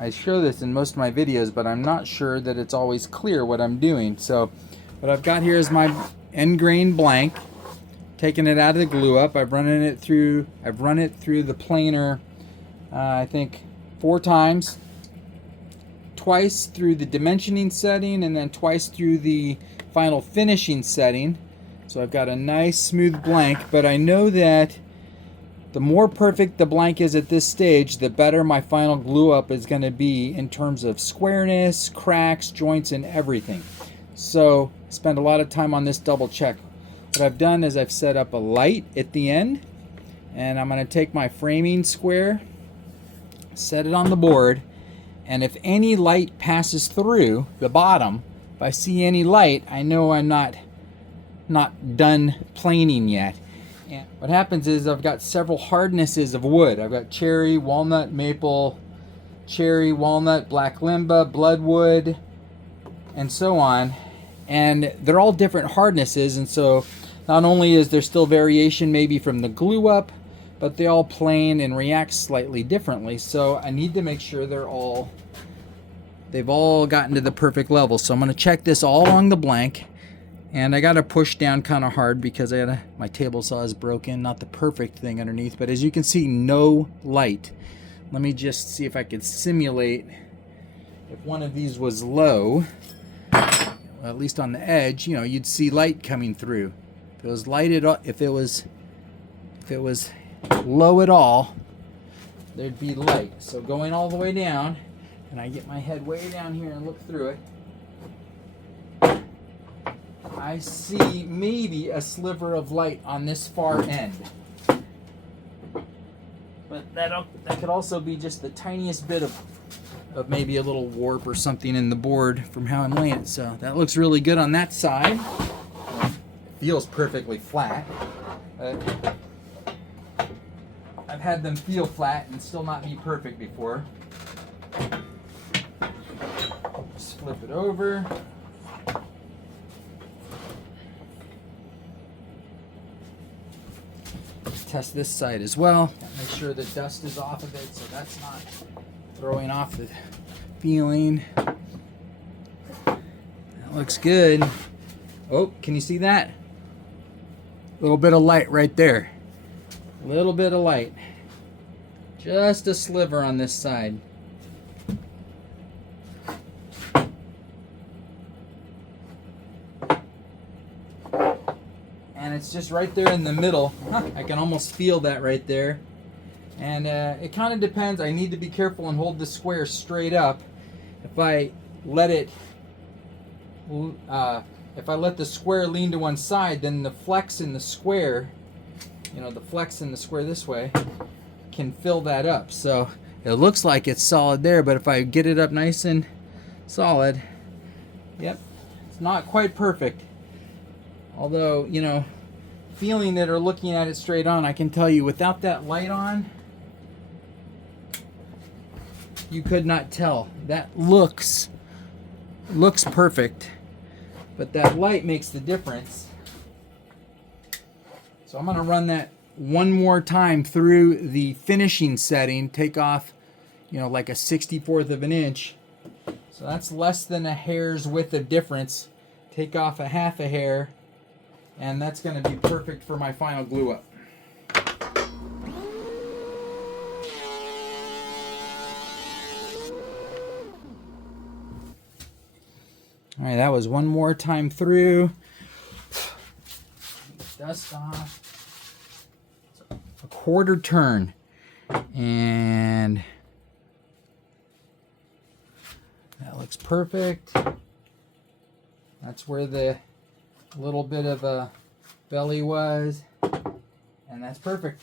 I show this in most of my videos, but I'm not sure that it's always clear what I'm doing. So what I've got here is my Endgrain blank. Taking it out of the glue up, I've run it through the planer, I think 4 times. Twice through the dimensioning setting, and then twice through the final finishing setting. So I've got a nice smooth blank, but I know that the more perfect the blank is at this stage, the better my final glue up is going to be in terms of squareness, cracks, joints, and everything. So spend a lot of time on this double check. What I've done is I've set up a light at the end, and I'm going to take my framing square, set it on the board, and if any light passes through the bottom, if I see any light, I know I'm not done planing yet. And what happens is I've got several hardnesses of wood. I've got cherry, walnut, maple, cherry, walnut, black limba, bloodwood, and so on. And they're all different hardnesses, and so not only is there still variation maybe from the glue up, but they all plane and react slightly differently. So I need to make sure they've all gotten to the perfect level. So I'm going to check this all along the blank, and I got to push down kind of hard because my table saw is broken, not the perfect thing underneath, but as you can see, no light. Let me just see if I could simulate if one of these was low, at least on the edge, you know, you'd see light coming through. If it was lighted up, if it was low at all, there'd be light. So going all the way down, and I get my head way down here and look through it, I see maybe a sliver of light on this far end. But that could also be just the tiniest bit of maybe a little warp or something in the board from how I'm laying it. So that looks really good on that side. Feels perfectly flat. I've had them feel flat and still not be perfect before. Just flip it over. Test this side as well. Make sure the dust is off of it so that's not throwing off the feeling. That looks good. Oh, can you see that? A little bit of light right there. A little bit of light. Just a sliver on this side. And it's just right there in the middle. I can almost feel that right there. And it kind of depends. I need to be careful and hold the square straight up. If I let the square lean to one side, then the flex in the square, the flex in the square this way, can fill that up. So it looks like it's solid there, but if I get it up nice and solid, yep, it's not quite perfect. Although, feeling it or looking at it straight on, I can tell you without that light on, you could not tell. That looks perfect, but that light makes the difference. So I'm going to run that one more time through the finishing setting, take off, like a 64th of an inch. So that's less than a hair's width of difference. Take off a half a hair, and that's going to be perfect for my final glue up. All right, that was one more time through. Dust off. A quarter turn. And that looks perfect. That's where the little bit of a belly was. And that's perfect.